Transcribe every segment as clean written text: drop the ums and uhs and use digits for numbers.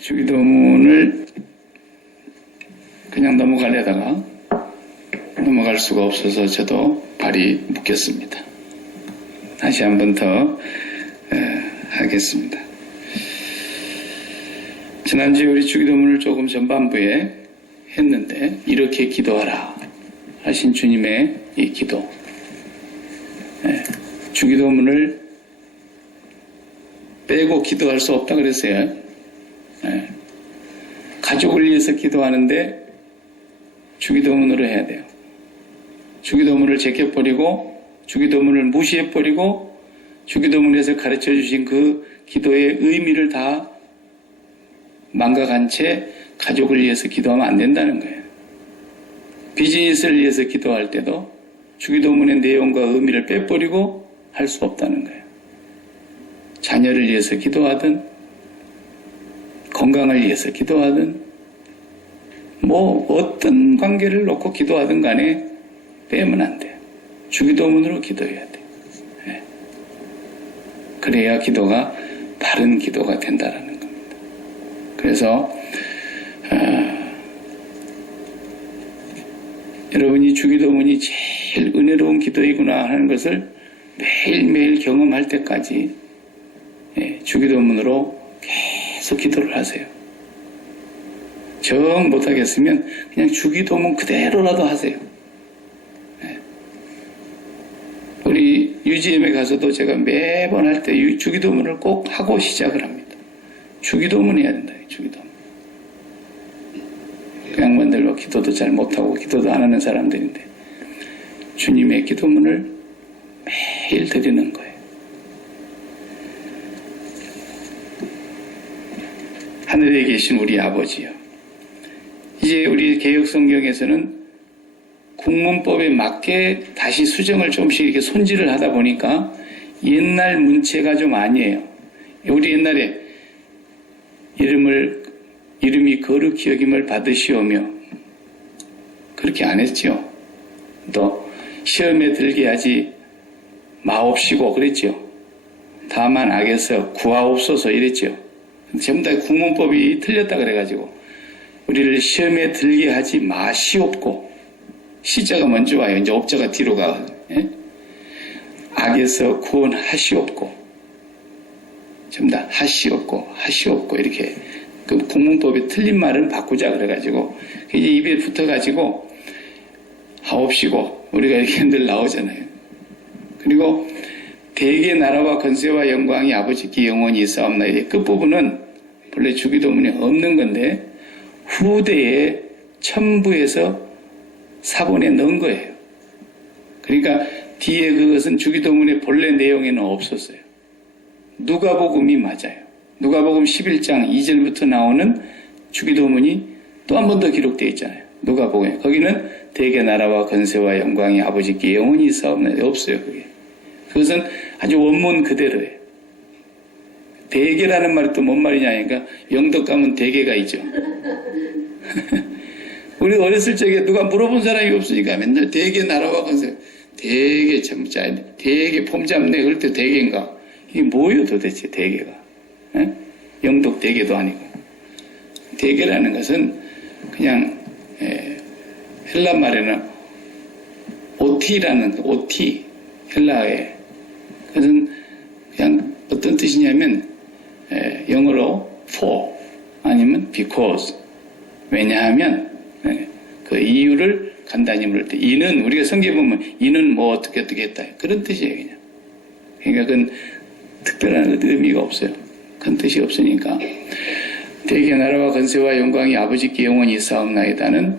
주기도문을 그냥 넘어가려다가 넘어갈 수가 없어서 저도 발이 묶였습니다. 다시 한 번 더 하겠습니다. 지난주에 우리 주기도문을 조금 전반부에 했는데 이렇게 기도하라 하신 주님의 이 기도, 주기도문을 빼고 기도할 수 없다 그랬어요. 가족을 위해서 기도하는데 주기도문으로 해야 돼요. 주기도문을 제껴버리고 주기도문을 무시해버리고 주기도문에서 가르쳐 주신 그 기도의 의미를 다 망각한 채 가족을 위해서 기도하면 안 된다는 거예요. 비즈니스를 위해서 기도할 때도 주기도문의 내용과 의미를 빼버리고 할 수 없다는 거예요. 자녀를 위해서 기도하든 건강을 위해서 기도하든 뭐 어떤 관계를 놓고 기도하든 간에 빼면 안 돼요. 주기도문으로 기도해야 돼요. 그래야 기도가 바른 기도가 된다라는 겁니다. 그래서 여러분이 주기도문이 제일 은혜로운 기도이구나 하는 것을 매일매일 경험할 때까지 주기도문으로 계속 기도를 하세요. 정 못하겠으면 그냥 주기도문 그대로라도 하세요. 우리 UGM에 가서도 제가 매번 할 때 주기도문을 꼭 하고 시작을 합니다. 주기도문 해야 된다. 주기도문. 그 양반들로 기도도 잘 못하고 기도도 안 하는 사람들인데 주님의 기도문을 매일 드리는 거예요. 하늘에 계신 우리 아버지요. 이제 우리 개혁성경에서는 국문법에 맞게 다시 수정을 조금씩 이렇게 손질을 하다 보니까 옛날 문체가 좀 아니에요. 우리 옛날에 이름이 거룩히 여김을 받으시오며 그렇게 안 했죠. 또 시험에 들게 하지 마옵시고 그랬죠. 다만 악에서 구하옵소서 이랬죠. 전부 다 국문법이 틀렸다 그래가지고 우리를 시험에 들게 하지 마시옵고 시자가 먼저 와요. 이제 옵자가 뒤로 가. 악에서 구원하시옵고 전부 다 하시옵고 이렇게 그 국문법이 틀린 말은 바꾸자 그래가지고 이제 입에 붙어가지고 하옵시고 우리가 이렇게 늘 나오잖아요. 그리고 대개 나라와 건세와 영광이 아버지께 영원히 있사옵나이다. 끝부분은 본래 주기도문에 없는 건데 후대에 첨부해서 사본에 넣은 거예요. 그러니까 뒤에 그것은 주기도문의 본래 내용에는 없었어요. 누가복음이 맞아요. 누가복음 11장 2절부터 나오는 주기도문이 또 한 번 더 기록되어 있잖아요. 누가복음에. 거기는 대개 나라와 건세와 영광이 아버지께 영원히 있사옵나이다. 없어요. 그게. 그것은 아주 원문 그대로예요. 대개라는 말이 또 뭔 말이냐 하니까 영덕 가면 대개가 있죠. 우리 어렸을 적에 누가 물어본 사람이 없으니까 맨날 대개 나라와 건세 대개 참자 대개 폼 잡네 그럴 때 대개인가 이게 뭐예요 도대체 대개가 영덕 대개도 아니고 대개라는 것은 그냥 헬라 말에는 OT라는 OT 헬라어에 그것은 그냥 어떤 뜻이냐면 영어로 for 아니면 because 왜냐하면 그 이유를 간단히 물을 때 이는 우리가 성경에 보면 이는 뭐 어떻게 했다 그런 뜻이에요. 그냥. 그러니까 그건 특별한 의미가 없어요. 큰 뜻이 없으니까 대개 나라와 건세와 영광이 아버지께 영원히 있사옵나이다는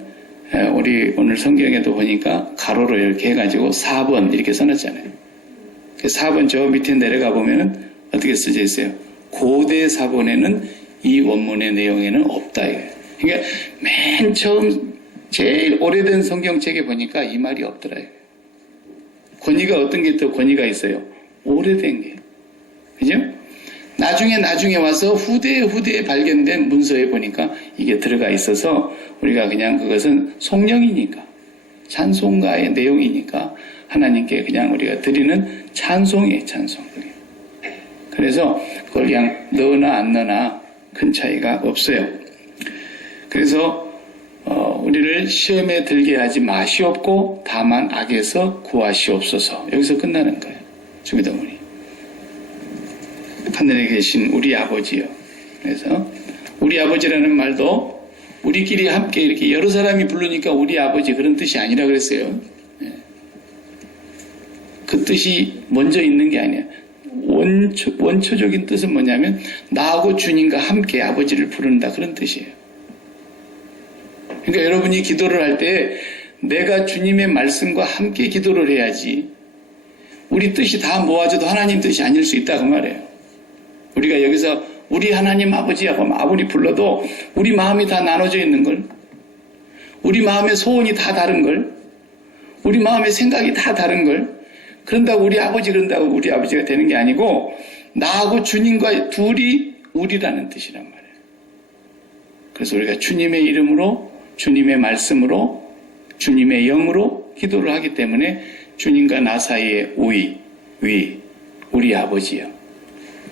우리 오늘 성경에도 보니까 가로로 이렇게 해가지고 4번 이렇게 써놨잖아요. 4번 저 밑에 내려가 보면은 어떻게 쓰여 있어요? 고대 사본에는 이 원문의 내용에는 없다. 그러니까 맨 처음 제일 오래된 성경책에 보니까 이 말이 없더라고요. 권위가 어떤 게 또 권위가 있어요? 오래된 게. 그죠? 나중에 와서 후대에 발견된 문서에 보니까 이게 들어가 있어서 우리가 그냥 그것은 성령이니까 찬송가의 내용이니까 하나님께 그냥 우리가 드리는 찬송이에요. 찬송. 그래서 그걸 그냥 넣으나 안 넣으나 큰 차이가 없어요. 그래서 우리를 시험에 들게 하지 마시옵고 다만 악에서 구하시옵소서. 여기서 끝나는 거예요. 주기도문이. 하늘에 계신 우리 아버지요. 그래서 우리 아버지라는 말도 우리끼리 함께 이렇게 여러 사람이 부르니까 우리 아버지 그런 뜻이 아니라 그랬어요. 그 뜻이 먼저 있는 게 아니에요. 원초적인 뜻은 뭐냐면 나하고 주님과 함께 아버지를 부른다 그런 뜻이에요. 그러니까 여러분이 기도를 할 때 내가 주님의 말씀과 함께 기도를 해야지 우리 뜻이 다 모아져도 하나님 뜻이 아닐 수 있다 그 말이에요. 우리가 여기서 우리 하나님 아버지하고 아무리 불러도 우리 마음이 다 나눠져 있는 걸, 우리 마음의 소원이 다 다른 걸, 우리 마음의 생각이 다 다른 걸, 그런다고 우리 아버지 그런다고 우리 아버지가 되는 게 아니고 나하고 주님과 둘이 우리라는 뜻이란 말이에요. 그래서 우리가 주님의 이름으로, 주님의 말씀으로, 주님의 영으로 기도를 하기 때문에 주님과 나 사이에 우리 아버지요.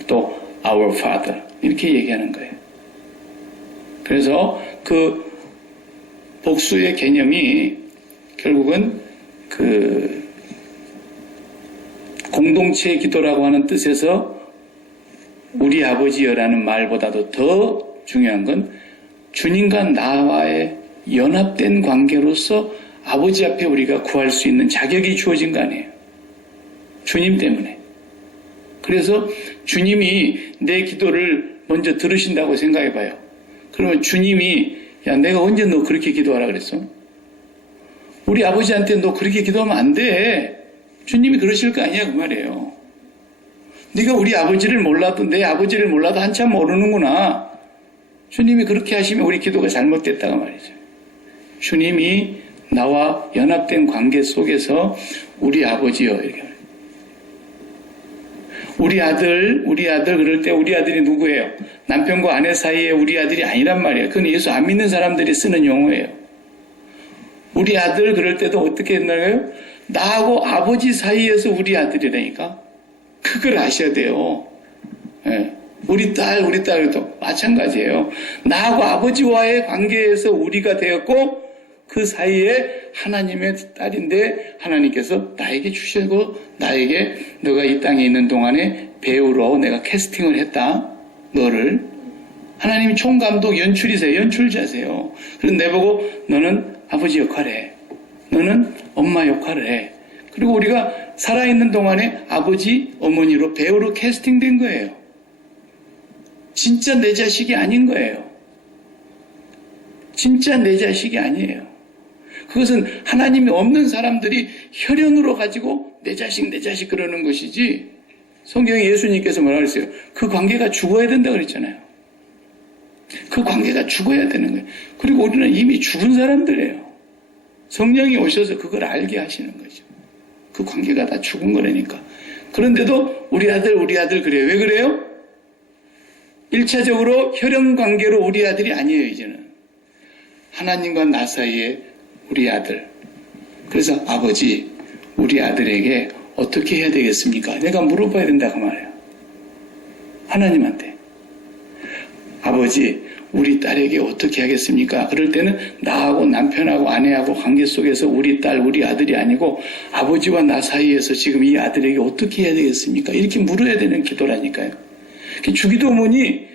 또 Our Father 이렇게 얘기하는 거예요. 그래서 그 복수의 개념이 결국은 그 공동체 기도라고 하는 뜻에서 우리 아버지여라는 말보다도 더 중요한 건 주님과 나와의 연합된 관계로서 아버지 앞에 우리가 구할 수 있는 자격이 주어진 거 아니에요. 주님 때문에. 그래서 주님이 내 기도를 먼저 들으신다고 생각해봐요. 그러면 주님이 야 내가 언제 너 그렇게 기도하라 그랬어? 우리 아버지한테 너 그렇게 기도하면 안 돼. 주님이 그러실 거 아니야 그 말이에요. 네가 우리 아버지를 몰라도 내 아버지를 몰라도 한참 모르는구나. 주님이 그렇게 하시면 우리 기도가 잘못됐다가 말이죠. 주님이 나와 연합된 관계 속에서 우리 아버지여 이렇게 우리 아들 그럴 때 우리 아들이 누구예요? 남편과 아내 사이에 우리 아들이 아니란 말이에요. 그건 예수 안 믿는 사람들이 쓰는 용어예요. 우리 아들 그럴 때도 어떻게 했나요? 나하고 아버지 사이에서 우리 아들이라니까. 그걸 아셔야 돼요. 예. 우리 딸도 마찬가지예요. 나하고 아버지와의 관계에서 우리가 되었고 그 사이에 하나님의 딸인데 하나님께서 나에게 주시고 나에게 너가 이 땅에 있는 동안에 배우로 내가 캐스팅을 했다. 너를. 하나님이 총감독 연출이세요. 연출자세요. 그래서 내보고 너는 아버지 역할을 해. 너는 엄마 역할을 해. 그리고 우리가 살아있는 동안에 아버지, 어머니로 배우로 캐스팅된 거예요. 진짜 내 자식이 아닌 거예요. 진짜 내 자식이 아니에요. 그것은 하나님이 없는 사람들이 혈연으로 가지고 내 자식 그러는 것이지 성경에 예수님께서 뭐라고 그랬어요? 그 관계가 죽어야 된다고 그랬잖아요. 그 관계가 죽어야 되는 거예요. 그리고 우리는 이미 죽은 사람들이에요. 성령이 오셔서 그걸 알게 하시는 거죠. 그 관계가 다 죽은 거라니까. 그런데도 우리 아들 그래요. 왜 그래요? 1차적으로 혈연 관계로 우리 아들이 아니에요. 이제는. 하나님과 나 사이에 우리 아들. 그래서 아버지, 우리 아들에게 어떻게 해야 되겠습니까? 내가 물어봐야 된다 그 말이에요. 하나님한테. 아버지, 우리 딸에게 어떻게 하겠습니까? 그럴 때는 나하고 남편하고 아내하고 관계 속에서 우리 딸, 우리 아들이 아니고 아버지와 나 사이에서 지금 이 아들에게 어떻게 해야 되겠습니까? 이렇게 물어야 되는 기도라니까요. 주기도문이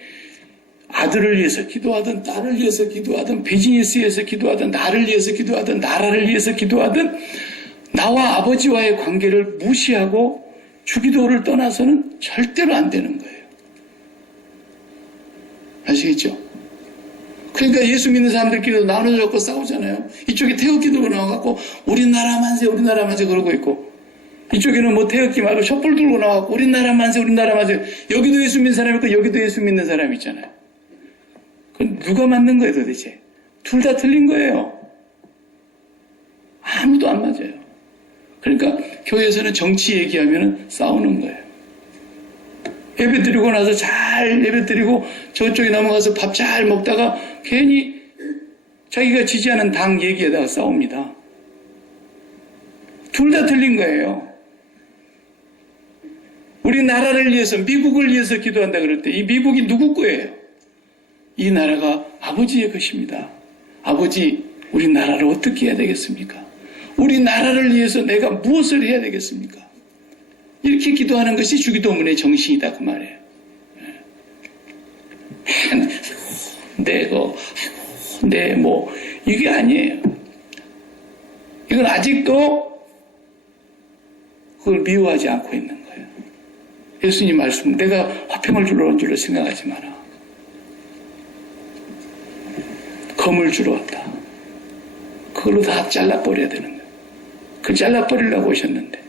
아들을 위해서 기도하든 딸을 위해서 기도하든 비즈니스에서 기도하든 나를 위해서 기도하든 나라를 위해서 기도하든 나와 아버지와의 관계를 무시하고 주기도를 떠나서는 절대로 안 되는 거예요. 아시겠죠? 그러니까 예수 믿는 사람들끼리도 나눠져갖고 싸우잖아요. 이쪽에 태극기들고 나와갖고 우리나라 만세 그러고 있고 이쪽에는 뭐 태극기 말고 촛불 들고 나와갖고 우리나라 만세 여기도 예수 믿는 사람이 있고 여기도 예수 믿는 사람이 있잖아요. 그건 누가 맞는 거예요 도대체? 둘 다 틀린 거예요. 아무도 안 맞아요. 그러니까 교회에서는 정치 얘기하면 싸우는 거예요. 예배 드리고 나서 잘 예배 드리고 저쪽에 넘어가서 밥 잘 먹다가 괜히 자기가 지지하는 당 얘기에다가 싸웁니다. 둘 다 틀린 거예요. 우리 나라를 위해서 미국을 위해서 기도한다 그럴 때 이 미국이 누구 거예요? 이 나라가 아버지의 것입니다. 아버지, 우리 나라를 어떻게 해야 되겠습니까? 우리 나라를 위해서 내가 무엇을 해야 되겠습니까? 이렇게 기도하는 것이 주기도문의 정신이다 그 말이에요. 이게 아니에요. 이건 아직도 그걸 미워하지 않고 있는 거예요. 예수님 말씀, 내가 화평을 주러 온 줄로 생각하지 마라. 검을 주러 왔다. 그걸로 다 잘라버려야 되는 거예요. 그걸 잘라버리려고 오셨는데.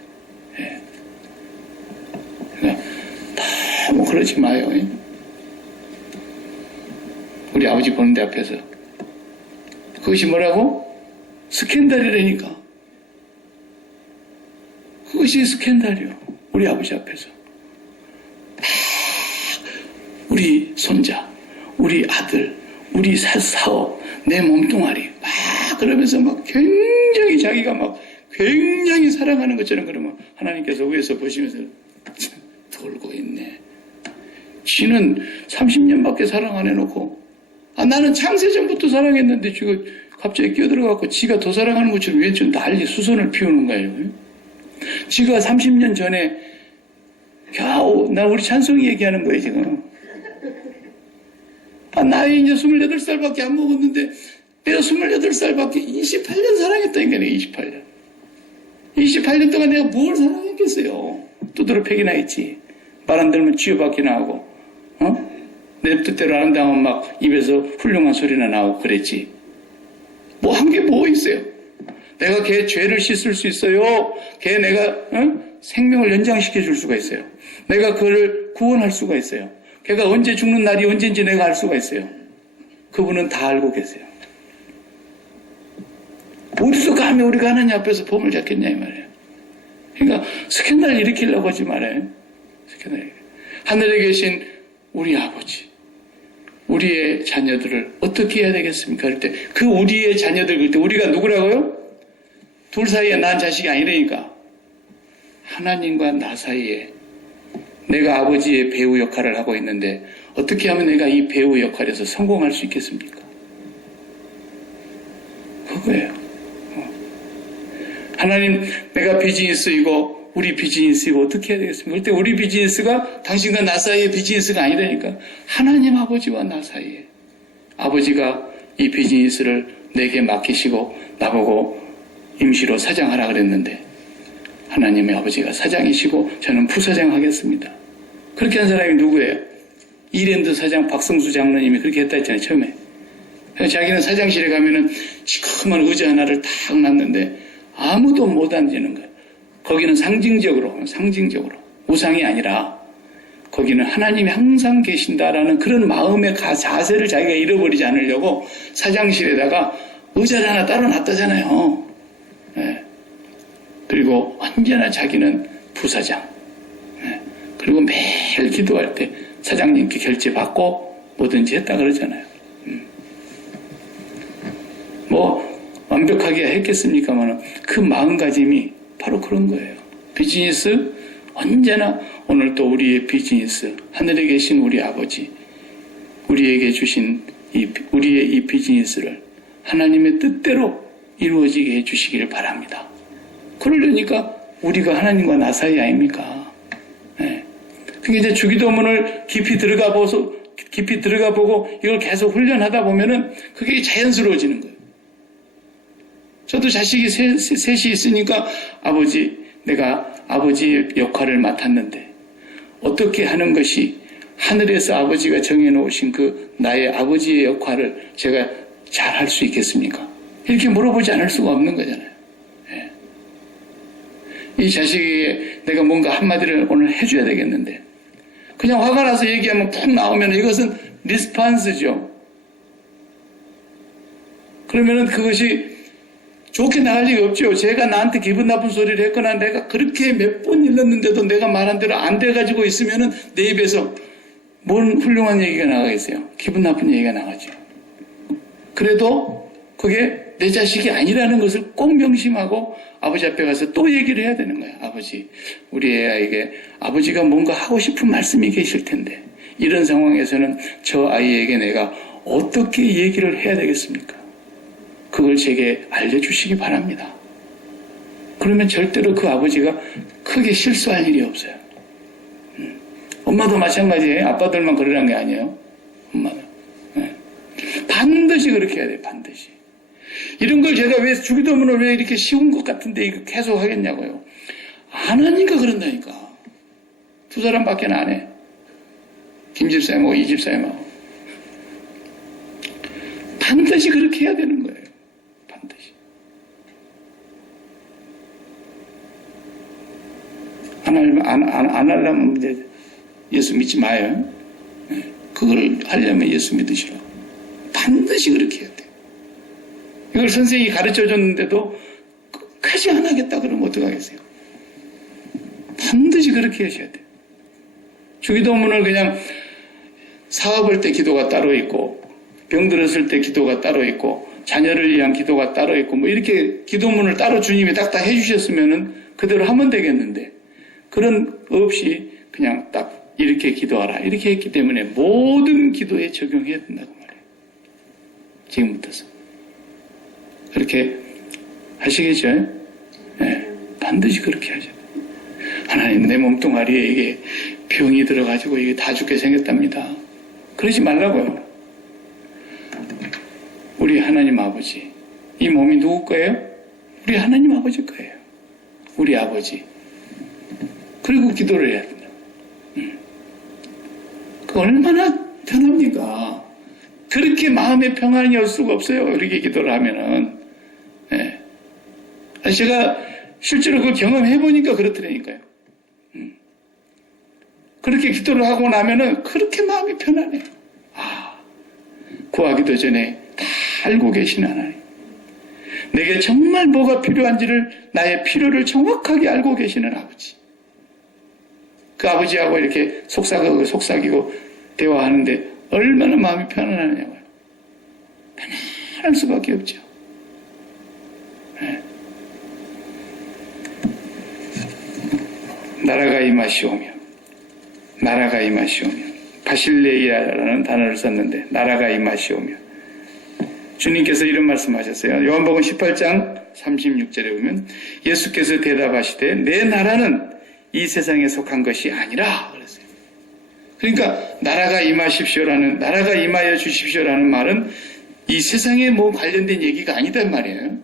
예. 그러니까 너무 그러지 마요. 우리 아버지 보는데 앞에서. 그것이 뭐라고? 스캔들이라니까. 그것이 스캔들이요. 우리 아버지 앞에서. 우리 손자, 우리 아들, 우리 사업, 내 몸뚱아리 막 그러면서 막 굉장히 자기가 막 굉장히 사랑하는 것처럼 그러면 하나님께서 위에서 보시면서 돌고 있네. 지는 30년밖에 사랑 안 해놓고 나는 창세전부터 사랑했는데 지금 갑자기 끼어들어갖고 지가 더 사랑하는 것처럼 왜 좀 난리 수선을 피우는 거예요. 지가 30년 전에 겨우 나 우리 찬송이 얘기하는 거예요 지금. 나이 이제 28살밖에 안 먹었는데 내가 28살밖에 28년 사랑했다니까 내가 28년. 28년 동안 내가 뭘 사랑했겠어요. 두드러 패기나 했지. 말 안 들으면 쥐어박기나 하고 내 뜻대로 안 당하면 막 입에서 훌륭한 소리나 나오고 그랬지. 뭐 한 게 뭐 있어요. 내가 걔 죄를 씻을 수 있어요. 걔 내가 생명을 연장시켜 줄 수가 있어요. 내가 그를 구원할 수가 있어요. 걔가 언제 죽는 날이 언제인지 내가 알 수가 있어요. 그분은 다 알고 계세요. 어디서 감히 우리가 하나님 앞에서 폼을 잡겠냐 이 말이에요. 그러니까 스캔들 일으키려고 하지 말아요. 스캔들. 하늘에 계신 우리 아버지, 우리의 자녀들을 어떻게 해야 되겠습니까? 그럴 때 그 우리의 자녀들 그럴 때 우리가 누구라고요? 둘 사이에 난 자식이 아니라니까. 하나님과 나 사이에 내가 아버지의 배우 역할을 하고 있는데 어떻게 하면 내가 이 배우 역할에서 성공할 수 있겠습니까? 그거예요. 하나님, 내가 비즈니스이고 우리 비즈니스이고 어떻게 해야 되겠습니까? 그때 우리 비즈니스가 당신과 나 사이의 비즈니스가 아니라니까. 하나님 아버지와 나 사이에 아버지가 이 비즈니스를 내게 맡기시고 나보고 임시로 사장하라 그랬는데 하나님의 아버지가 사장이시고 저는 부사장 하겠습니다. 그렇게 한 사람이 누구예요? 이랜드 사장 박성수 장로님이 그렇게 했다 했잖아요, 처음에. 자기는 사장실에 가면은 시커먼 의자 하나를 탁 놨는데 아무도 못 앉는 거예요. 거기는 상징적으로 우상이 아니라 거기는 하나님이 항상 계신다라는 그런 마음의 자세를 자기가 잃어버리지 않으려고 사장실에다가 의자를 하나 따로 놨다잖아요. 네. 그리고 언제나 자기는 부사장. 네. 그리고 매일 기도할 때 사장님께 결제 받고 뭐든지 했다 그러잖아요. 뭐 완벽하게 했겠습니까만 그 마음가짐이 바로 그런 거예요. 비즈니스 언제나 오늘 또 우리의 비즈니스 하늘에 계신 우리 아버지 우리에게 주신 우리의 이 비즈니스를 하나님의 뜻대로 이루어지게 해주시기를 바랍니다. 그러려니까 우리가 하나님과 나 사이 아닙니까? 네. 그게 이제 주기도문을 깊이 들어가 보고 이걸 계속 훈련하다 보면은 그게 자연스러워지는 거예요. 저도 자식이 셋이 있으니까 아버지, 내가 아버지의 역할을 맡았는데 어떻게 하는 것이 하늘에서 아버지가 정해놓으신 그 나의 아버지의 역할을 제가 잘 할 수 있겠습니까? 이렇게 물어보지 않을 수가 없는 거잖아요. 예. 이 자식에게 내가 뭔가 한마디를 오늘 해줘야 되겠는데 그냥 화가 나서 얘기하면 푹 나오면 이것은 리스판스죠. 그러면은 그것이 좋게 나갈 리가 없죠. 제가 나한테 기분 나쁜 소리를 했거나 내가 그렇게 몇 번 일렀는데도 내가 말한 대로 안 돼가지고 있으면은 내 입에서 뭔 훌륭한 얘기가 나가겠어요. 기분 나쁜 얘기가 나가죠. 그래도 그게 내 자식이 아니라는 것을 꼭 명심하고 아버지 앞에 가서 또 얘기를 해야 되는 거예요. 아버지, 우리 애에게 아버지가 뭔가 하고 싶은 말씀이 계실 텐데 이런 상황에서는 저 아이에게 내가 어떻게 얘기를 해야 되겠습니까? 그걸 제게 알려주시기 바랍니다. 그러면 절대로 그 아버지가 크게 실수할 일이 없어요. 엄마도 마찬가지예요. 아빠들만 그러라는 게 아니에요. 엄마도. 네. 반드시 그렇게 해야 돼요. 반드시. 이런 걸 제가 왜 주기도문을 왜 이렇게 쉬운 것 같은데 이거 계속 하겠냐고요. 안 하니까 그런다니까. 두 사람밖에 안 해. 김집사님하고 이집사님하고. 반드시 그렇게 해야 되는 거예요. 반드시. 안 하려면 이제 예수 믿지 마요. 그걸 하려면 예수 믿으시라고. 반드시 그렇게 해야 돼요. 이걸 선생님이 가르쳐 줬는데도 끝까지 안 하겠다 그러면 어떡하겠어요? 반드시 그렇게 하셔야 돼요. 주기도문을 그냥 사업할 때 기도가 따로 있고, 병 들었을 때 기도가 따로 있고, 자녀를 위한 기도가 따로 있고, 뭐 이렇게 기도문을 따로 주님이 딱딱 해주셨으면은 그대로 하면 되겠는데, 그런 없이 그냥 딱 이렇게 기도하라. 이렇게 했기 때문에 모든 기도에 적용해야 된다고 말해요. 지금부터서. 그렇게 하시겠죠? 네, 반드시 그렇게 하셔야 돼요. 하나님, 내 몸뚱아리에 이게 병이 들어가지고 이게 다 죽게 생겼답니다. 그러지 말라고요. 우리 하나님 아버지. 이 몸이 누구 거예요? 우리 하나님 아버지 거예요. 우리 아버지. 그리고 기도를 해야 된다. 그 얼마나 편합니까? 그렇게 마음의 평안이 올 수가 없어요. 이렇게 기도를 하면은. 네. 제가 실제로 그 경험해보니까 그렇더라니까요. 그렇게 기도를 하고 나면은 그렇게 마음이 편안해요. 구하기도 전에 다 알고 계신 하나님. 내게 정말 뭐가 필요한지를, 나의 필요를 정확하게 알고 계시는 아버지. 그 아버지하고 이렇게 속삭이고 대화하는데 얼마나 마음이 편안하냐고요. 편안할 수밖에 없죠. 네. 나라가 임하시오며, 나라가 임하시오며, 바실레이아라는 단어를 썼는데 나라가 임하시오며, 주님께서 이런 말씀하셨어요. 요한복음 18장 36절에 보면 예수께서 대답하시되 내 나라는 이 세상에 속한 것이 아니라 그랬어요. 그러니까 나라가 임하십시오라는, 나라가 임하여 주십시오라는 말은 이 세상에 뭐 관련된 얘기가 아니단 말이에요.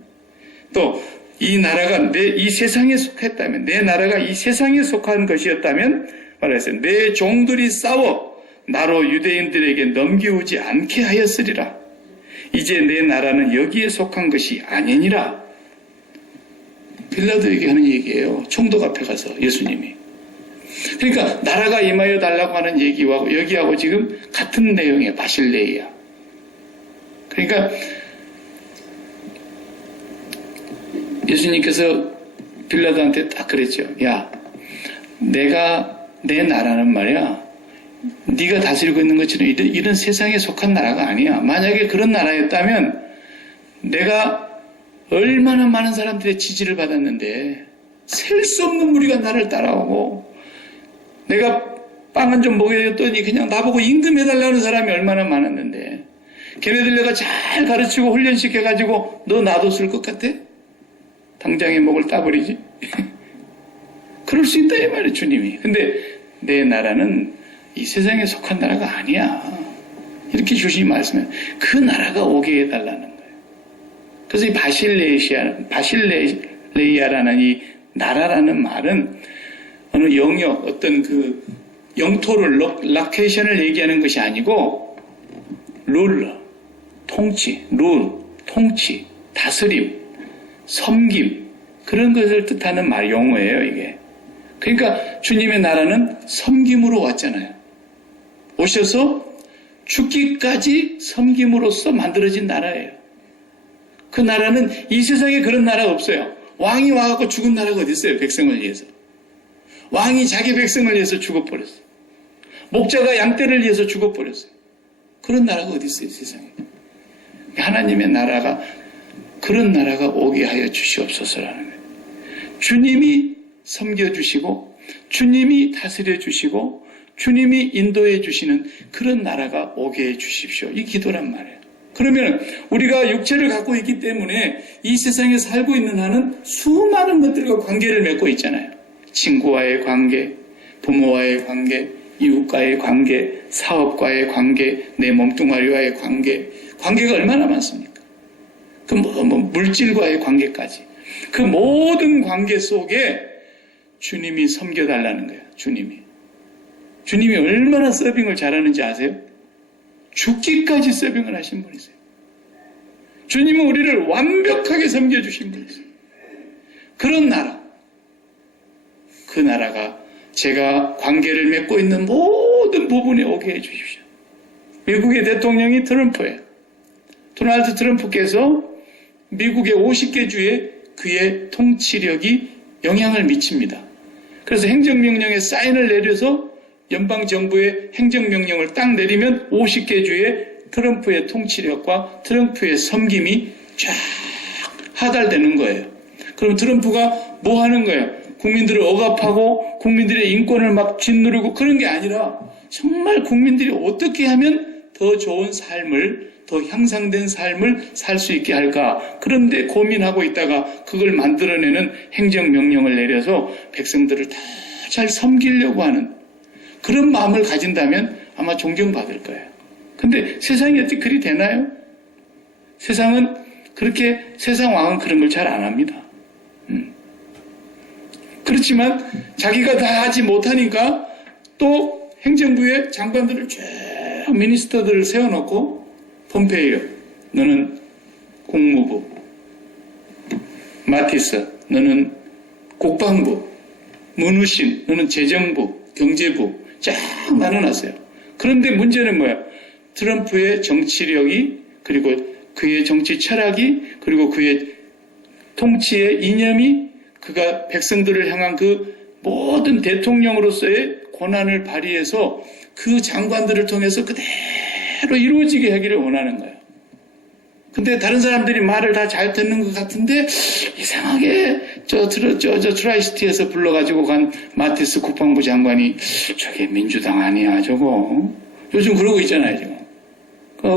또 이 나라가 이 세상에 속했다면, 내 나라가 이 세상에 속한 것이었다면 말했어요. 내 종들이 싸워 나로 유대인들에게 넘겨오지 않게 하였으리라. 이제 내 나라는 여기에 속한 것이 아니니라. 빌라도에게 하는 얘기예요. 총독 앞에 가서 예수님이. 그러니까 나라가 임하여 달라고 하는 얘기하고 여기하고 지금 같은 내용이에요. 바실레이아. 그러니까 예수님께서 빌라도한테 딱 그랬죠. 야, 내 나라는 말이야, 네가 다스리고 있는 것처럼 이런 세상에 속한 나라가 아니야. 만약에 그런 나라였다면 내가 얼마나 많은 사람들의 지지를 받았는데, 셀 수 없는 무리가 나를 따라오고, 내가 빵 한 점 먹여줬더니 그냥 나보고 임금해달라는 사람이 얼마나 많았는데, 걔네들 내가 잘 가르치고 훈련시켜가지고 너 놔뒀을 것 같아? 당장에 목을 따버리지? 그럴 수 있다 이 말이에요, 주님이. 근데 내 나라는 이 세상에 속한 나라가 아니야. 이렇게 주님이 말씀해요. 그 나라가 오게 해달라는 거예요. 그래서 이 바실레이아라는 이 나라라는 말은 어느 영역, 어떤 그 영토를, 로케이션을 얘기하는 것이 아니고, 통치, 다스림, 섬김, 그런 것을 뜻하는 용어예요, 이게. 그러니까 주님의 나라는 섬김으로 왔잖아요. 오셔서 죽기까지 섬김으로써 만들어진 나라예요. 그 나라는 이 세상에 그런 나라가 없어요. 왕이 와갖고 죽은 나라가 어디 있어요? 백성을 위해서. 왕이 자기 백성을 위해서 죽어버렸어요. 목자가 양떼를 위해서 죽어버렸어요. 그런 나라가 어디 있어요, 세상에. 하나님의 나라가, 그런 나라가 오게 하여 주시옵소서라는 거예요. 주님이 섬겨주시고, 주님이 다스려주시고, 주님이 인도해 주시는 그런 나라가 오게 해 주십시오. 이 기도란 말이에요. 그러면 우리가 육체를 갖고 있기 때문에 이 세상에 살고 있는 한은 수많은 것들과 관계를 맺고 있잖아요. 친구와의 관계, 부모와의 관계, 이웃과의 관계, 사업과의 관계, 내 몸뚱아리와의 관계, 관계가 얼마나 많습니까? 그 물질과의 관계까지. 그 모든 관계 속에 주님이 섬겨달라는 거예요. 주님이 얼마나 서빙을 잘하는지 아세요? 죽기까지 서빙을 하신 분이세요. 주님은 우리를 완벽하게 섬겨주신 분이세요. 그런 나라, 그 나라가 제가 관계를 맺고 있는 모든 부분에 오게 해주십시오. 미국의 대통령이 트럼프예요. 도널드 트럼프께서 미국의 50개 주에 그의 통치력이 영향을 미칩니다. 그래서 행정명령에 사인을 내려서 연방정부의 행정명령을 딱 내리면 50개 주에 트럼프의 통치력과 트럼프의 섬김이 쫙 하달되는 거예요. 그럼 트럼프가 뭐 하는 거예요? 국민들을 억압하고 국민들의 인권을 막 짓누르고 그런 게 아니라 정말 국민들이 어떻게 하면 더 좋은 삶을, 더 향상된 삶을 살 수 있게 할까? 그런데 고민하고 있다가 그걸 만들어내는 행정명령을 내려서 백성들을 다 잘 섬기려고 하는 그런 마음을 가진다면 아마 존경받을 거예요. 근데 세상이 어떻게 그리 되나요? 세상 왕은 그런 걸 잘 안 합니다. 그렇지만 자기가 다 하지 못하니까 또 행정부의 장관들을 쭉 미니스터들을 세워놓고 폼페이오, 너는 국무부, 마티스, 너는 국방부, 문우신, 너는 재정부, 경제부 쫙 나눠놨어요. 그런데 문제는 뭐야? 트럼프의 정치력이 그리고 그의 정치 철학이 그리고 그의 통치의 이념이 그가 백성들을 향한 그 모든 대통령으로서의 권한을 발휘해서 그 장관들을 통해서 그대로 이루어지게 하기를 원하는 거예요. 근데 다른 사람들이 말을 다 잘 듣는 것 같은데 이상하게 저 트라이시티에서 불러가지고 간 마티스 국방부 장관이 저게 민주당 아니야 저거. 요즘 그러고 있잖아요 지금.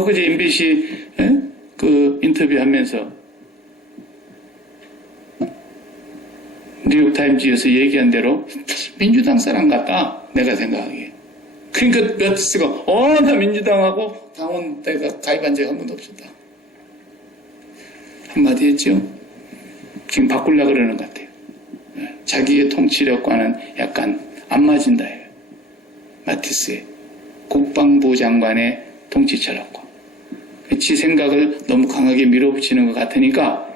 그제 MBC 그 인터뷰하면서 뉴욕타임즈에서 얘기한 대로 민주당 사람 같다 내가 생각하기에. 그러니까 마티스가 나 민주당하고 당원 내가 가입한 적이 한 번도 없었다 한마디 했죠. 지금 바꾸려고 그러는 것 같아요. 자기의 통치력과는 약간 안 맞은다. 마티스의 국방부 장관의 통치 철학과 지 생각을 너무 강하게 밀어붙이는 것 같으니까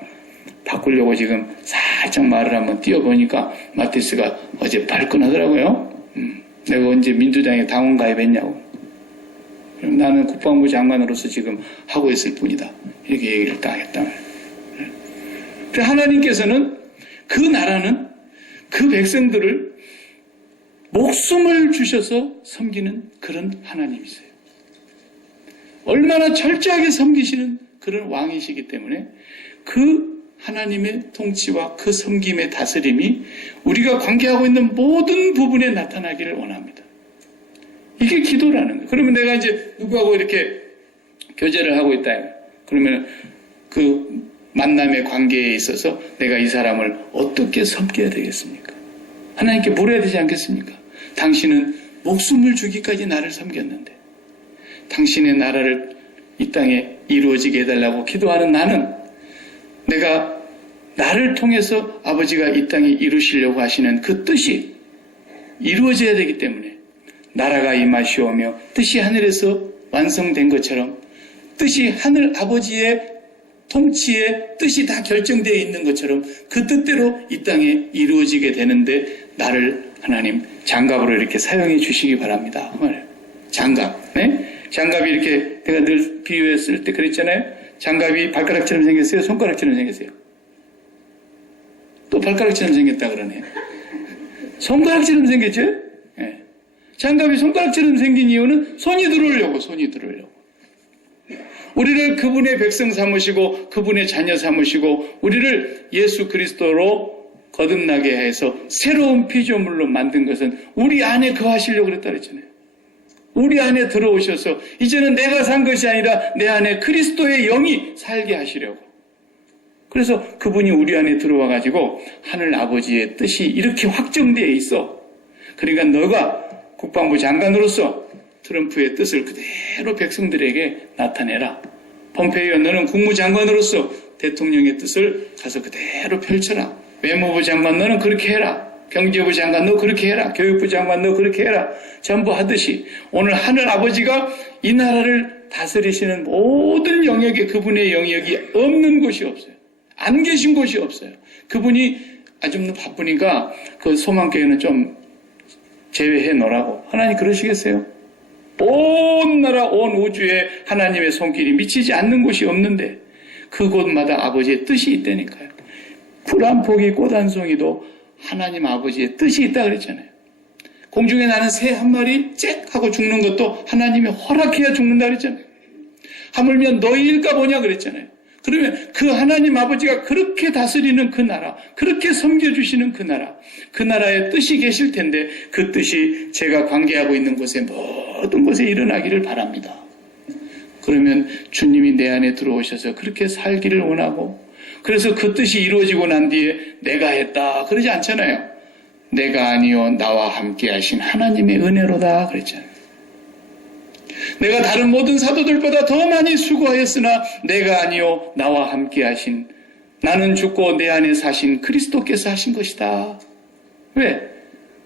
바꾸려고 지금 살짝 말을 한번 띄워보니까 마티스가 어제 발끈하더라고요. 내가 언제 민주당에 당원 가입했냐고. 나는 국방부 장관으로서 지금 하고 있을 뿐이다. 이렇게 얘기를 딱 했단 말이에요. 하나님께서는 그 나라는 그 백성들을 목숨을 주셔서 섬기는 그런 하나님이세요. 얼마나 철저하게 섬기시는 그런 왕이시기 때문에 그 하나님의 통치와 그 섬김의 다스림이 우리가 관계하고 있는 모든 부분에 나타나기를 원합니다. 이게 기도라는 거예요. 그러면 내가 이제 누구하고 이렇게 교제를 하고 있다. 그러면 그 만남의 관계에 있어서 내가 이 사람을 어떻게 섬겨야 되겠습니까? 하나님께 물어야 되지 않겠습니까? 당신은 목숨을 주기까지 나를 섬겼는데 당신의 나라를 이 땅에 이루어지게 해달라고 기도하는 나는 내가 나를 통해서 아버지가 이 땅에 이루시려고 하시는 그 뜻이 이루어져야 되기 때문에 나라가 임하시오며 뜻이 하늘에서 완성된 것처럼 뜻이 하늘 아버지의 통치의 뜻이 다 결정되어 있는 것처럼 그 뜻대로 이 땅에 이루어지게 되는데 나를 하나님 장갑으로 이렇게 사용해 주시기 바랍니다. 장갑. 네? 장갑이 이렇게 내가 늘 비유했을 때 그랬잖아요. 장갑이 발가락처럼 생겼어요? 손가락처럼 생겼어요? 또 발가락처럼 생겼다 그러네요. 손가락처럼 생겼죠? 네. 장갑이 손가락처럼 생긴 이유는 손이 들어오려고. 우리를 그분의 백성 삼으시고 그분의 자녀 삼으시고 우리를 예수 그리스도로 거듭나게 해서 새로운 피조물로 만든 것은 우리 안에 거하시려고 그랬다 그랬잖아요. 우리 안에 들어오셔서 이제는 내가 산 것이 아니라 내 안에 그리스도의 영이 살게 하시려고. 그래서 그분이 우리 안에 들어와 가지고 하늘 아버지의 뜻이 이렇게 확정되어 있어. 그러니까 너가 국방부 장관으로서 트럼프의 뜻을 그대로 백성들에게 나타내라. 폼페이오 너는 국무장관으로서 대통령의 뜻을 가서 그대로 펼쳐라. 외무부 장관 너는 그렇게 해라. 경제부 장관 너 그렇게 해라. 교육부 장관 너 그렇게 해라. 전부 하듯이 오늘 하늘 아버지가 이 나라를 다스리시는 모든 영역에 그분의 영역이 없는 곳이 없어요. 안 계신 곳이 없어요. 그분이 아주 바쁘니까 그 소망교회는 좀 제외해 놓으라고. 하나님 그러시겠어요? 온 나라 온 우주에 하나님의 손길이 미치지 않는 곳이 없는데 그곳마다 아버지의 뜻이 있다니까요. 풀 한 포기 꽃 한 송이도 하나님 아버지의 뜻이 있다 그랬잖아요. 공중에 나는 새 한 마리 짹 하고 죽는 것도 하나님이 허락해야 죽는다 그랬잖아요. 하물며 너희일까 보냐 그랬잖아요. 그러면 그 하나님 아버지가 그렇게 다스리는 그 나라, 그렇게 섬겨주시는 그 나라, 그 나라의 뜻이 계실 텐데 그 뜻이 제가 관계하고 있는 곳에 모든 곳에 일어나기를 바랍니다. 그러면 주님이 내 안에 들어오셔서 그렇게 살기를 원하고 그래서 그 뜻이 이루어지고 난 뒤에 내가 했다 그러지 않잖아요. 내가 아니요 나와 함께 하신 하나님의 은혜로다 그랬잖아요. 내가 다른 모든 사도들보다 더 많이 수고하였으나 내가 아니요 나와 함께 하신 나는 죽고 내 안에 사신 그리스도께서 하신 것이다. 왜?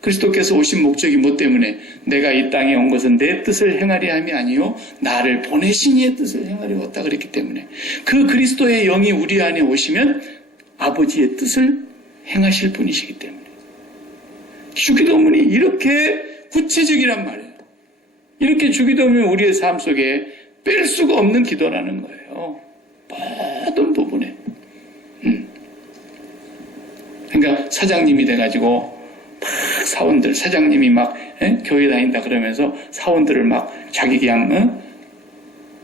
그리스도께서 오신 목적이 뭐 때문에? 내가 이 땅에 온 것은 내 뜻을 행하려 함이 아니요 나를 보내신 이의 뜻을 행하려 왔다 그랬기 때문에 그 그리스도의 영이 우리 안에 오시면 아버지의 뜻을 행하실 분이시기 때문에 주기도문이 이렇게 구체적이란 말이에요. 이렇게 주기도문이 우리의 삶 속에 뺄 수가 없는 기도라는 거예요. 모든 부분에. 그러니까 사장님이 돼가지고 막 사원들, 사장님이 막 교회 다닌다 그러면서 사원들을 막 자기 그냥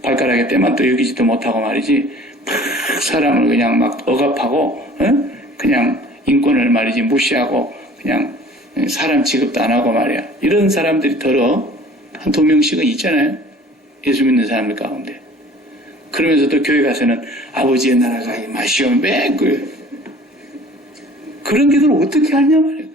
발가락에 때만 또 여기지도 못하고 말이지 막 사람을 그냥 막 억압하고 그냥 인권을 말이지 무시하고 그냥 사람 취급도 안 하고 말이야. 이런 사람들이 더러 한 2명씩은 있잖아요. 예수 믿는 사람들 가운데. 그러면서도 교회 가서는 아버지의 나라가 임하시오. 왜 그런 기도를 어떻게 하냐 말이에요.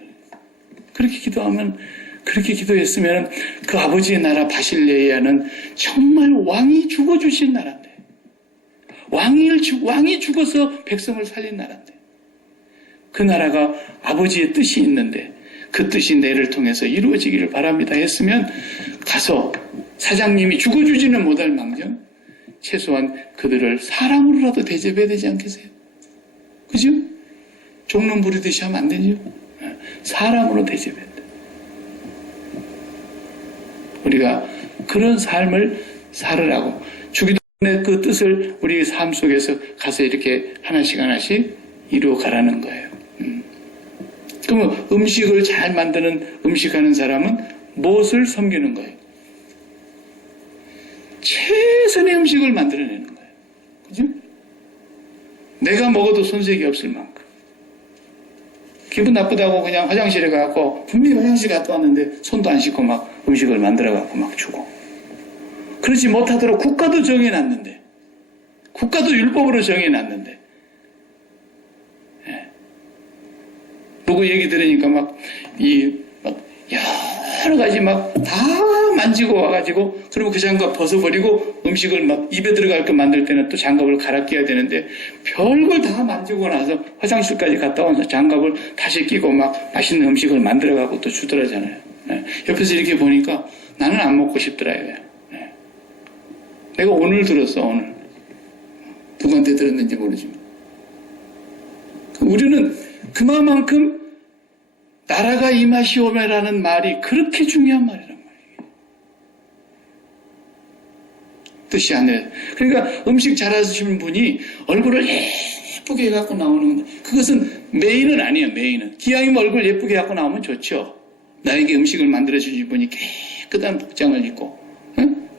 그렇게 기도하면 그렇게 기도했으면 그 아버지의 나라 바실레이아는 정말 왕이 죽어주신 나라인데 왕이 죽어서 백성을 살린 나라인데 그 나라가 아버지의 뜻이 있는데 그 뜻이 내를 통해서 이루어지기를 바랍니다 했으면 가서 사장님이 죽어주지는 못할 망정 최소한 그들을 사람으로라도 대접해야 되지 않겠어요? 그죠? 종론 부리듯이 하면 안 되죠? 사람으로 대접해야 돼. 우리가 그런 삶을 살으라고 주기도문의 그 뜻을 우리의 삶 속에서 가서 이렇게 하나씩 이루어 가라는 거예요. 그러면 음식을 잘 만드는 음식하는 사람은 무엇을 섬기는 거예요? 최선의 음식을 만들어내는 거예요. 그죠? 내가 먹어도 손색이 없을 만큼. 기분 나쁘다고 그냥 화장실에 가고 분명히 화장실 갔다 왔는데 손도 안 씻고 막 음식을 만들어 갖고 막 주고. 그러지 못하도록 국가도 정해놨는데 국가도 율법으로 정해놨는데 누구 얘기 들으니까 막 여러 가지 막 다 만지고 와가지고 그러면 그 장갑 벗어버리고 음식을 막 입에 들어갈 거 만들 때는 또 장갑을 갈아 끼워야 되는데 별걸 다 만지고 나서 화장실까지 갔다 와서 장갑을 다시 끼고 막 맛있는 음식을 만들어가고 또 주더라잖아요. 옆에서 이렇게 보니까 나는 안 먹고 싶더라 이거야. 내가 오늘 들었어 오늘. 누구한테 들었는지 모르지만 우리는 그만큼 나라가 임하시오매라는 말이 그렇게 중요한 말이란 말이에요. 뜻이 안 돼요. 그러니까 음식 잘하시는 분이 얼굴을 예쁘게 해갖고 나오는 건데 그것은 메인은 아니에요. 메인은. 기왕이면 얼굴 예쁘게 해갖고 나오면 좋죠. 나에게 음식을 만들어주신 분이 깨끗한 복장을 입고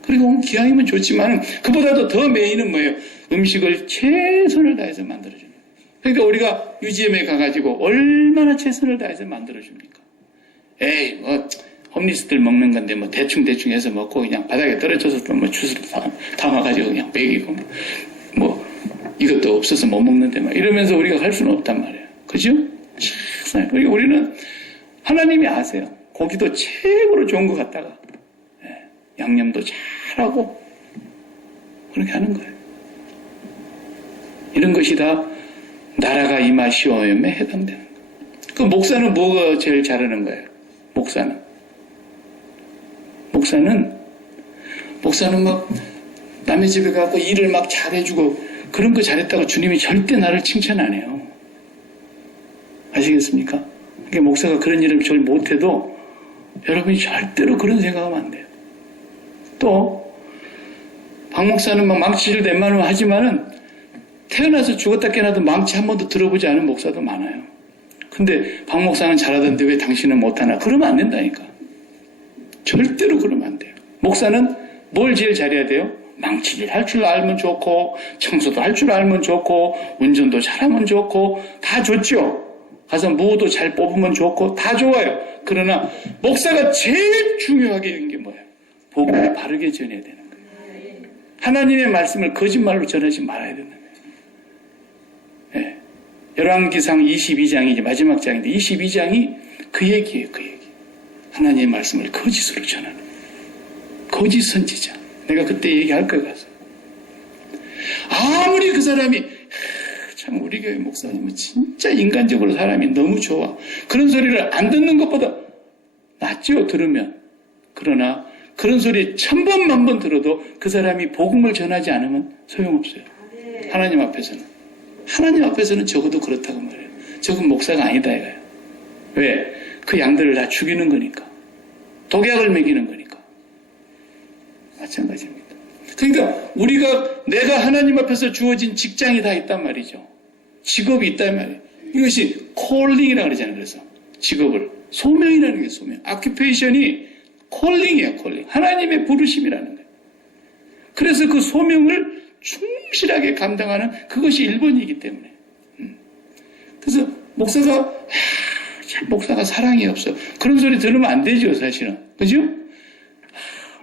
그리고 기왕이면 좋지만 그보다도 더 메인은 뭐예요? 음식을 최선을 다해서 만들어주는 거예요. 그러니까 우리가 UGM에 가가지고 얼마나 최선을 다해서 만들어줍니까? 에이, 홈리스들 먹는 건데 뭐 대충 해서 먹고 그냥 바닥에 떨어져서 또 뭐 주스를 담아가지고 그냥 먹이고 뭐 이것도 없어서 못 먹는데 막 이러면서 우리가 할 수는 없단 말이에요. 그죠? 우리는 하나님이 아세요. 고기도 최고로 좋은 것 같다가 양념도 잘하고 그렇게 하는 거예요. 이런 것이 다 나라가 임하시오에 해당되는 거예요. 그 목사는 뭐가 제일 잘하는 거예요? 목사는 막 남의 집에 가고 일을 막 잘해주고 그런 거 잘했다고 주님이 절대 나를 칭찬 안 해요. 아시겠습니까? 그러니까 목사가 그런 일을 잘 못해도 여러분이 절대로 그런 생각하면 안 돼요. 또 박 목사는 막 망치질 웬만하면 하지만은 태어나서 죽었다 깨어나도 망치 한 번도 들어보지 않은 목사도 많아요. 근데 박 목사는 잘하던데 왜 당신은 못하나? 그러면 안 된다니까. 절대로 그러면 안 돼요. 목사는 뭘 제일 잘해야 돼요? 망치질 할 줄 알면 좋고 청소도 할 줄 알면 좋고 운전도 잘하면 좋고 다 좋죠. 가서 무도 잘 뽑으면 좋고 다 좋아요. 그러나 목사가 제일 중요하게 되는 게 뭐예요? 복음을 바르게 전해야 되는 거예요. 하나님의 말씀을 거짓말로 전하지 말아야 되는 거예요. 네. 열왕기상 22장이 이제 마지막 장인데 22장이 그 얘기예요. 그 얘기. 하나님의 말씀을 거짓으로 전하는 거예요. 거짓 선지자. 내가 그때 얘기할 것 같아요. 아무리 그 사람이 참 우리 교회 목사님은 진짜 인간적으로 사람이 너무 좋아. 그런 소리를 안 듣는 것보다 낫죠, 들으면. 그러나 그런 소리 1000번, 1000번 들어도 그 사람이 복음을 전하지 않으면 소용없어요. 하나님 앞에서는. 하나님 앞에서는 적어도 그렇다고 말해요. 적은 목사가 아니다 이거예요. 왜? 그 양들을 다 죽이는 거니까. 독약을 먹이는 거니까. 마찬가지입니다. 그러니까 내가 하나님 앞에서 주어진 직장이 다 있단 말이죠. 직업이 있단 말이에요. 이것이 콜링이라고 그러잖아요. 그래서 직업을 소명이라는 게 소명. 아큐페이션이 콜링이에요. 콜링. 하나님의 부르심이라는 거예요. 그래서 그 소명을 충실하게 감당하는 그것이 1번이기 때문에. 그래서 목사가 사랑이 없어. 그런 소리 들으면 안 되죠, 사실은. 그죠?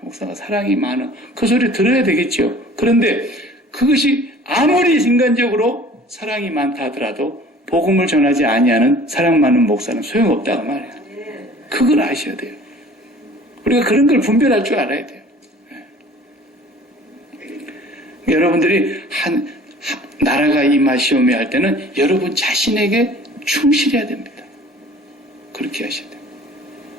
목사가 사랑이 많아. 그 소리 들어야 되겠죠. 그런데 그것이 아무리 인간적으로 사랑이 많다 하더라도 복음을 전하지 아니하는 사랑 많은 목사는 소용없다고 말해요. 그걸 아셔야 돼요. 우리가 그런 걸 분별할 줄 알아야 돼요. 여러분들이 나라가 임하시오매 할 때는 여러분 자신에게 충실해야 됩니다. 그렇게 하셔야 돼요.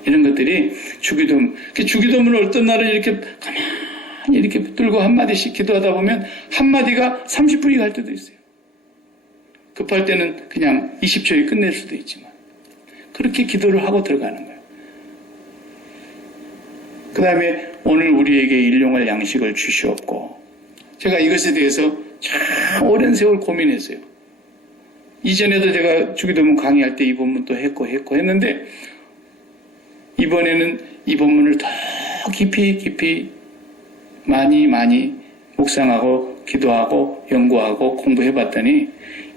이런 것들이 주기도문을 어떤 날은 이렇게 가만히 이렇게 붙들고 한마디씩 기도하다 보면 한마디가 30분이 갈 때도 있어요. 급할 때는 그냥 20초에 끝낼 수도 있지만 그렇게 기도를 하고 들어가는 거예요. 그 다음에 오늘 우리에게 일용할 양식을 주시옵고 제가 이것에 대해서 참 오랜 세월 고민했어요. 이전에도 제가 주기도문 강의할 때 이 본문 또 했고 했는데 이번에는 이 본문을 더 깊이 많이 묵상하고 기도하고 연구하고 공부해봤더니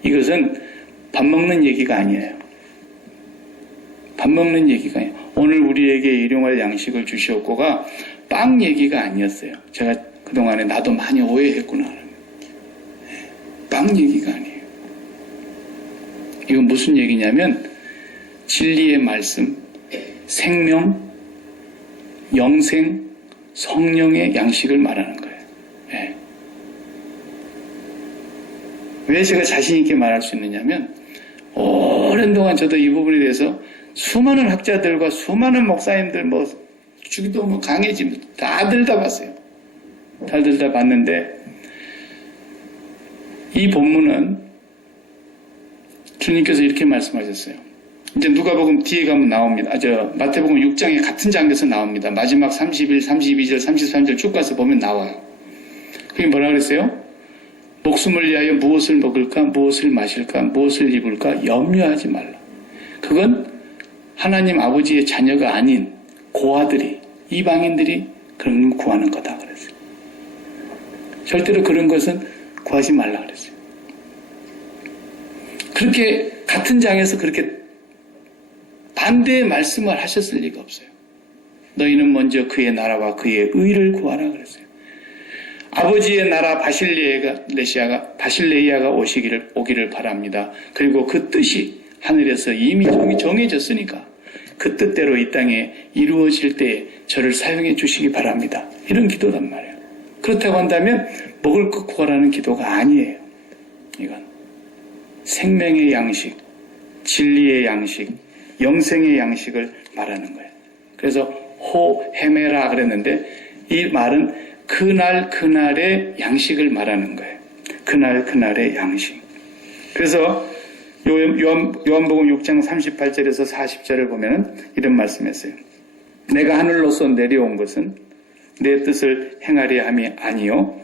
이것은 밥 먹는 얘기가 아니에요. 밥 먹는 얘기가 아니에요. 오늘 우리에게 일용할 양식을 주시옵고가 빵 얘기가 아니었어요. 제가 그동안에 나도 많이 오해했구나. 빵 얘기가 아니에요. 이건 무슨 얘기냐면 진리의 말씀, 생명, 영생, 성령의 양식을 말하는 거예요. 네. 왜 제가 자신 있게 말할 수 있느냐면 오랜 동안 저도 이 부분에 대해서 수많은 학자들과 수많은 목사님들 주기도 강해지 다들 다 봤어요. 다들 다 봤는데 이 본문은 주님께서 이렇게 말씀하셨어요. 이제 누가복음 뒤에 가면 나옵니다. 마태복음 6장에 같은 장에서 나옵니다. 마지막 31, 32절, 33절 쭉 가서 보면 나와요. 그게 뭐라 그랬어요? 목숨을 위하여 무엇을 먹을까, 무엇을 마실까, 무엇을 입을까 염려하지 말라. 그건 하나님 아버지의 자녀가 아닌 고아들이, 이방인들이 그런 걸 구하는 거다 그랬어요. 절대로 그런 것은 구하지 말라 그랬어요. 그렇게 같은 장에서 그렇게 반대의 말씀을 하셨을 리가 없어요. 너희는 먼저 그의 나라와 그의 의를 구하라 그랬어요. 아버지의 나라 바실레이아가 오기를 바랍니다. 그리고 그 뜻이 하늘에서 이미 정해졌으니까 그 뜻대로 이 땅에 이루어질 때 저를 사용해 주시기 바랍니다. 이런 기도단 말이에요. 그렇다고 한다면 먹을 것 구하라는 기도가 아니에요. 이건 생명의 양식, 진리의 양식, 영생의 양식을 말하는 거예요. 그래서 호헤메라 그랬는데 이 말은 그날의 양식을 말하는 거예요. 그날의 양식. 그래서 요한복음 6장 38절에서 40절을 보면 이런 말씀했어요. 내가 하늘로서 내려온 것은 내 뜻을 행하려 함이 아니요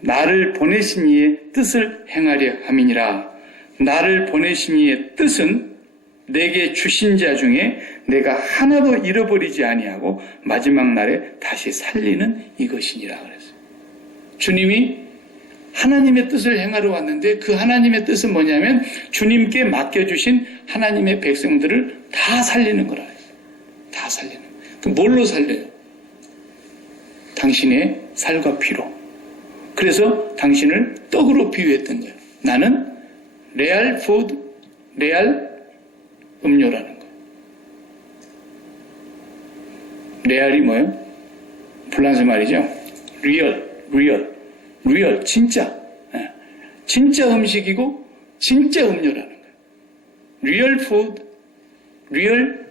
나를 보내신 이의 뜻을 행하려 함이니라. 나를 보내신 이의 뜻은 내게 주신 자 중에 내가 하나도 잃어버리지 아니하고 마지막 날에 다시 살리는 이것이니라 그랬어요. 주님이 하나님의 뜻을 행하러 왔는데 그 하나님의 뜻은 뭐냐면 주님께 맡겨주신 하나님의 백성들을 다 살리는 거라. 다 살리는. 그럼 뭘로 살려요? 당신의 살과 피로. 그래서 당신을 떡으로 비유했던 거예요. 나는 레알 푸드, 레알 음료라는 거예요. 레알이 뭐예요? 불란서 말이죠. 리얼, 진짜. 진짜 음식이고 진짜 음료라는 거예요. 리얼 푸드, 리얼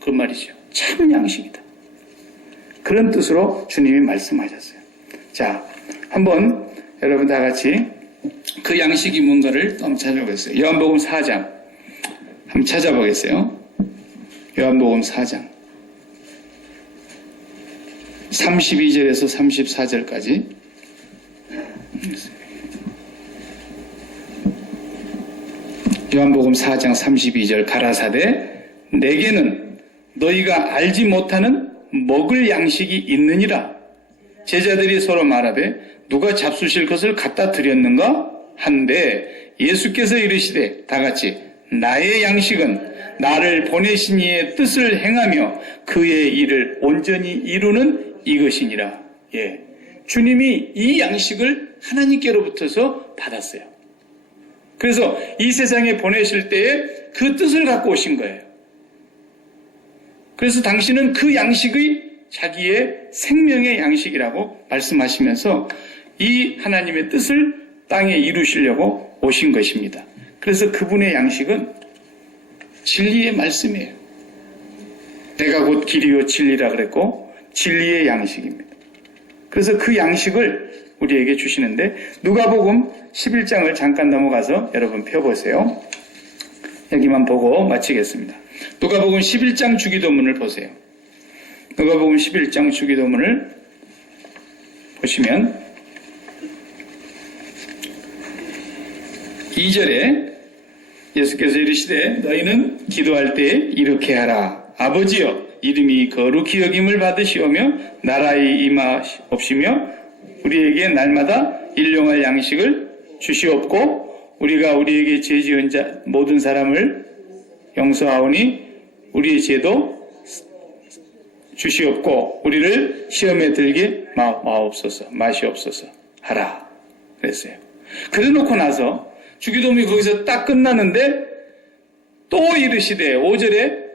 그 말이죠. 참 양식이다. 그런 뜻으로 주님이 말씀하셨어요. 자, 한번 여러분 다 같이 그 양식이 뭔가를 한번 찾아보겠어요. 요한복음 4장 한번 찾아보겠어요. 요한복음 4장 32절에서 34절까지 요한복음 4장 32절 가라사대 내게는 너희가 알지 못하는 먹을 양식이 있느니라. 제자들이 서로 말하되 누가 잡수실 것을 갖다 드렸는가 한데 예수께서 이르시되 다같이 나의 양식은 나를 보내신 이의 뜻을 행하며 그의 일을 온전히 이루는 이것이니라. 예, 주님이 이 양식을 하나님께로부터서 받았어요. 그래서 이 세상에 보내실 때에 그 뜻을 갖고 오신 거예요. 그래서 당신은 그 양식의 자기의 생명의 양식이라고 말씀하시면서 이 하나님의 뜻을 땅에 이루시려고 오신 것입니다. 그래서 그분의 양식은 진리의 말씀이에요. 내가 곧 길이요 진리라 그랬고 진리의 양식입니다. 그래서 그 양식을 우리에게 주시는데 누가복음 11장을 잠깐 넘어가서 여러분 펴보세요. 여기만 보고 마치겠습니다. 누가복음 11장 주기도문을 보세요. 누가복음 11장 주기도문을 보시면 2절에 예수께서 이르시되 너희는 기도할 때 이렇게 하라. 아버지여 이름이 거룩히 여김을 받으시오며 나라의 임하옵시며 우리에게 날마다 일용할 양식을 주시옵고 우리가 우리에게 죄 지은 자 모든 사람을 용서하오니 우리의 죄도 주시옵고 우리를 시험에 들게 마시옵소서 하라 그랬어요. 그래 놓고 나서 주기도문이 거기서 딱 끝나는데 또 이르시되 5절에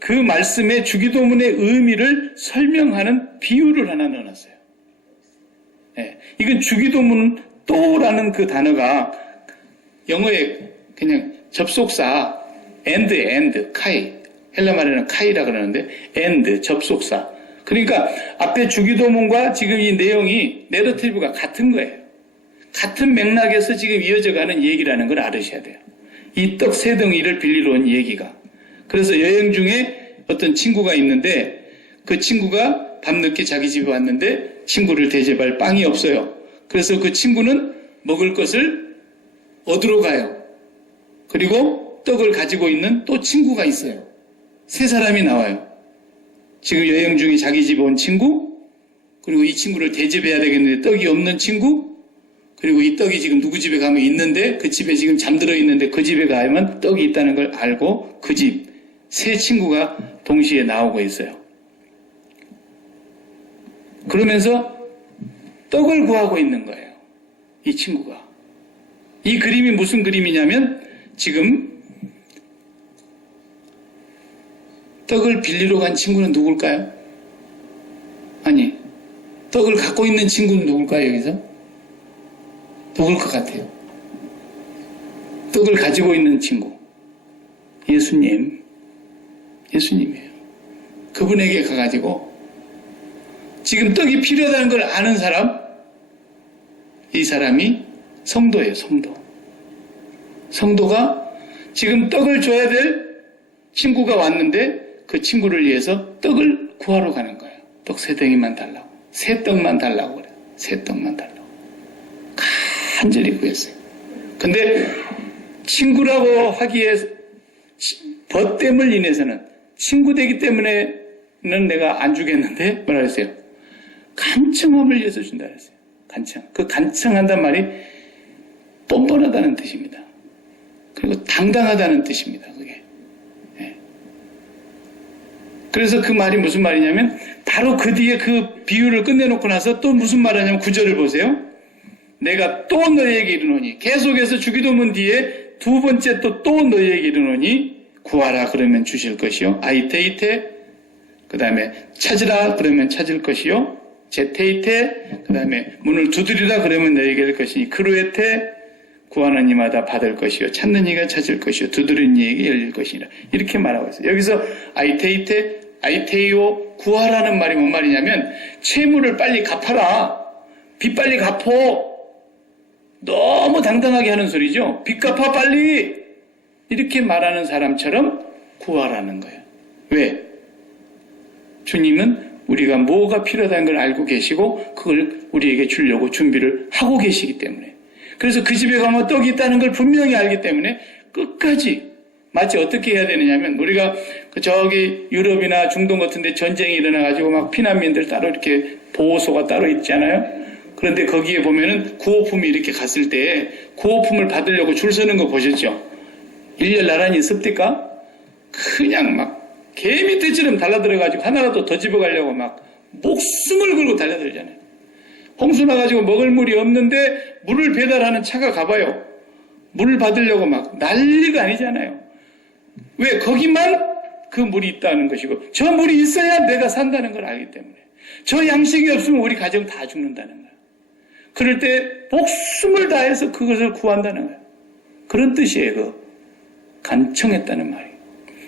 그 말씀의 주기도문의 의미를 설명하는 비유를 하나 넣어놨어요. 네, 이건 주기도문 또라는 그 단어가 영어에 그냥 접속사 and, 카이 헬라 말에는 카이라 그러는데 and, 접속사 그러니까 앞에 주기도문과 지금 이 내용이 내러티브가 같은 거예요. 같은 맥락에서 지금 이어져가는 얘기라는 걸 알으셔야 돼요. 이 떡 세 덩이를 빌리러 온 얘기가. 그래서 여행 중에 어떤 친구가 있는데 그 친구가 밤늦게 자기 집에 왔는데 친구를 대접할 빵이 없어요. 그래서 그 친구는 먹을 것을 얻으러 가요. 그리고 떡을 가지고 있는 또 친구가 있어요. 세 사람이 나와요. 지금 여행 중에 자기 집에 온 친구, 그리고 이 친구를 대접해야 되겠는데 떡이 없는 친구, 그리고 이 떡이 지금 누구 집에 가면 있는데 그 집에 지금 잠들어 있는데 그 집에 가면 떡이 있다는 걸 알고 그 집 세 친구가 동시에 나오고 있어요. 그러면서 떡을 구하고 있는 거예요. 이 친구가. 이 그림이 무슨 그림이냐면 지금 떡을 빌리러 간 친구는 누굴까요? 아니, 떡을 갖고 있는 친구는 누굴까요, 여기서? 누굴 것 같아요? 떡을 가지고 있는 친구. 예수님. 예수님이에요. 그분에게 가가지고 지금 떡이 필요하다는 걸 아는 사람, 이 사람이 성도예요, 성도. 성도가 지금 떡을 줘야 될 친구가 왔는데 그 친구를 위해서 떡을 구하러 가는 거예요. 떡 3덩이만 달라고. 새 떡만 달라고 그래요. 새 떡만 달라고. 간절히 구했어요. 근데 친구라고 하기에 벗됨을 인해서는 친구 되기 때문에는 내가 안 주겠는데 뭐라 그랬어요? 간청함을 위해서 준다 그랬어요. 간청. 그 간청한단 말이 뻔뻔하다는 뜻입니다. 그리고 당당하다는 뜻입니다. 그게. 예. 그래서 그 말이 무슨 말이냐면 바로 그 뒤에 그 비유를 끝내놓고 나서 또 무슨 말하냐면 9절을 보세요. 내가 또 너희에게 이르노니 계속해서 주기도문 뒤에 두 번째 또 너희에게 이르노니 구하라 그러면 주실 것이요. 아이테이테 그 다음에 찾으라 그러면 찾을 것이요. 제테이테 그 다음에 문을 두드리라 그러면 너희에게 될 것이니 크루에테 구하는 이마다 받을 것이요. 찾는 이가 찾을 것이요. 두드리는 이에게 열릴 것이니라. 이렇게 말하고 있어요. 여기서 아이테이테 아이테이오 구하라는 말이 뭔 말이냐면 채무를 빨리 갚아라. 빚 빨리 갚어. 너무 당당하게 하는 소리죠. 빚 갚아 빨리. 이렇게 말하는 사람처럼 구하라는 거예요. 왜? 주님은 우리가 뭐가 필요하다는 걸 알고 계시고 그걸 우리에게 주려고 준비를 하고 계시기 때문에. 그래서 그 집에 가면 떡이 있다는 걸 분명히 알기 때문에 끝까지 마치 어떻게 해야 되느냐면 우리가 저기 유럽이나 중동 같은 데 전쟁이 일어나가지고 막 피난민들 따로 이렇게 보호소가 따로 있잖아요. 그런데 거기에 보면은 구호품이 이렇게 갔을 때 구호품을 받으려고 줄 서는 거 보셨죠? 일렬 나란히 섭니까? 그냥 막 개 밑에처럼 달라들어가지고 하나라도 더 집어가려고 막 목숨을 걸고 달려들잖아요. 홍수 나가지고 먹을 물이 없는데 물을 배달하는 차가 가봐요. 물을 받으려고 막 난리가 아니잖아요. 왜? 거기만 그 물이 있다는 것이고 저 물이 있어야 내가 산다는 걸 알기 때문에 저 양식이 없으면 우리 가정 다 죽는다는 거예요. 그럴 때 목숨을 다해서 그것을 구한다는 거예요. 그런 뜻이에요. 그 간청했다는 말이.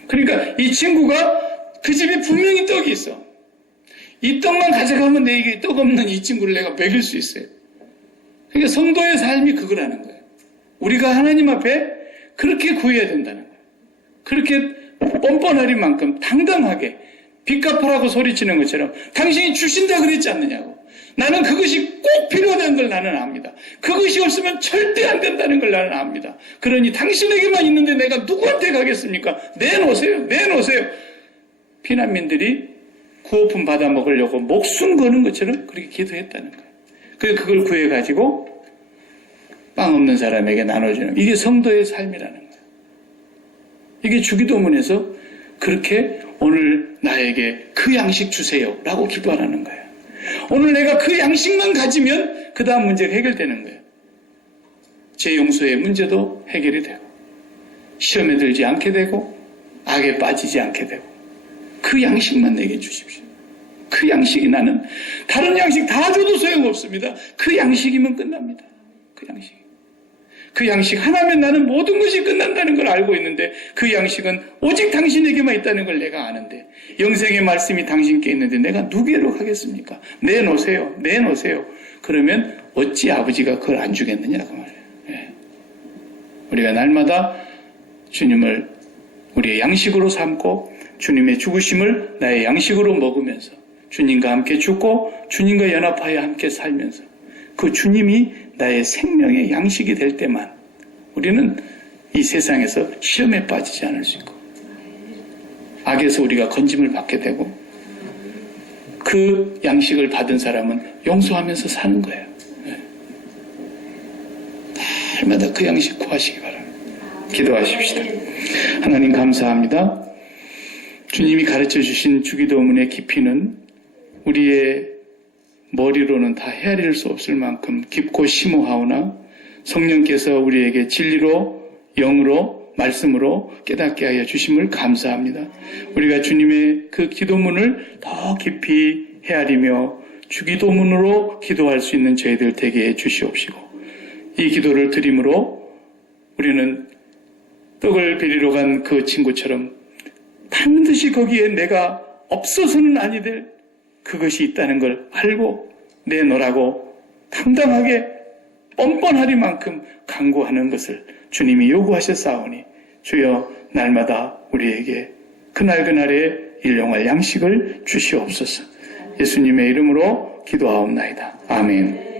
그러니까 이 친구가 그 집에 분명히 떡이 있어. 이 떡만 가져가면 내게 떡 없는 이 친구를 내가 먹일 수 있어요. 그러니까 성도의 삶이 그거라는 거예요. 우리가 하나님 앞에 그렇게 구해야 된다는 거예요. 그렇게 뻔뻔하리 만큼 당당하게 빚 갚으라고 소리치는 것처럼 당신이 주신다 그랬지 않느냐고. 나는 그것이 꼭 필요하다는 걸 나는 압니다. 그것이 없으면 절대 안 된다는 걸 나는 압니다. 그러니 당신에게만 있는데 내가 누구한테 가겠습니까? 내놓으세요. 내놓으세요. 피난민들이 구호품 받아 먹으려고 목숨 거는 것처럼 그렇게 기도했다는 거예요. 그래서 그걸 구해가지고 빵 없는 사람에게 나눠주는 이게 성도의 삶이라는 거예요. 이게 주기도문에서 그렇게 오늘 나에게 그 양식 주세요 라고 기도하라는 거예요. 오늘 내가 그 양식만 가지면 그 다음 문제가 해결되는 거예요. 제 용서의 문제도 해결이 되고 시험에 들지 않게 되고 악에 빠지지 않게 되고 그 양식만 내게 주십시오. 그 양식이 나는 다른 양식 다 줘도 소용없습니다. 그 양식이면 끝납니다. 그 양식. 그 양식 하나면 나는 모든 것이 끝난다는 걸 알고 있는데 그 양식은 오직 당신에게만 있다는 걸 내가 아는데 영생의 말씀이 당신께 있는데 내가 누구로 하겠습니까? 내놓으세요. 내놓으세요. 그러면 어찌 아버지가 그걸 안 주겠느냐고 말이에요. 예. 우리가 날마다 주님을 우리의 양식으로 삼고 주님의 죽으심을 나의 양식으로 먹으면서 주님과 함께 죽고 주님과 연합하여 함께 살면서 그 주님이 나의 생명의 양식이 될 때만 우리는 이 세상에서 시험에 빠지지 않을 수 있고 악에서 우리가 건짐을 받게 되고 그 양식을 받은 사람은 용서하면서 사는 거예요. 네. 날마다 그 양식 구하시기 바랍니다. 기도하십시다. 하나님 감사합니다. 주님이 가르쳐 주신 주기도문의 깊이는 우리의 머리로는 다 헤아릴 수 없을 만큼 깊고 심오하오나 성령께서 우리에게 진리로, 영으로, 말씀으로 깨닫게 하여 주심을 감사합니다. 우리가 주님의 그 기도문을 더 깊이 헤아리며 주기도문으로 기도할 수 있는 저희들 되게 해 주시옵시고, 이 기도를 드림으로 우리는 떡을 베리러 간 그 친구처럼 반드시 거기에 내가 없어서는 아니 될 그것이 있다는 걸 알고 내놓으라고 당당하게 뻔뻔하리만큼 강구하는 것을 주님이 요구하셨사오니 주여 날마다 우리에게 그날그날의 일용할 양식을 주시옵소서. 예수님의 이름으로 기도하옵나이다. 아멘.